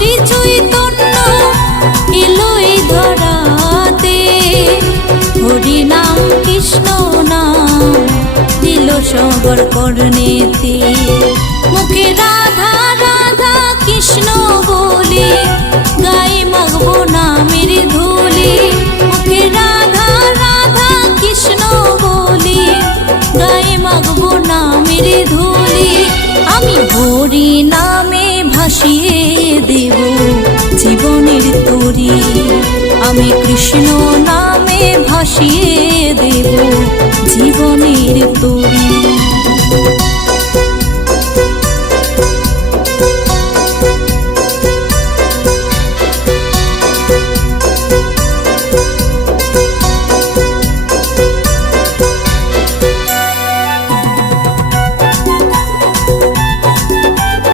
শ্রী চৈতন্য এলো এই ধরাতে, হরি নাম কৃষ্ণ নাম দিল সবার কর্ণেতে। মুখে রাধা রাধা কৃষ্ণ বলে গায়ে মাখবো নামের ধুলি। মুখে রাধা রাধা কৃষ্ণ বলে গায়ে মাখবো নামের ধুলি। আমি হরি নামে ভাসিয়ে দেব জীবনের তরি, আমি কৃষ্ণ নামে ভাসিয়ে দেব জীবনের তরি।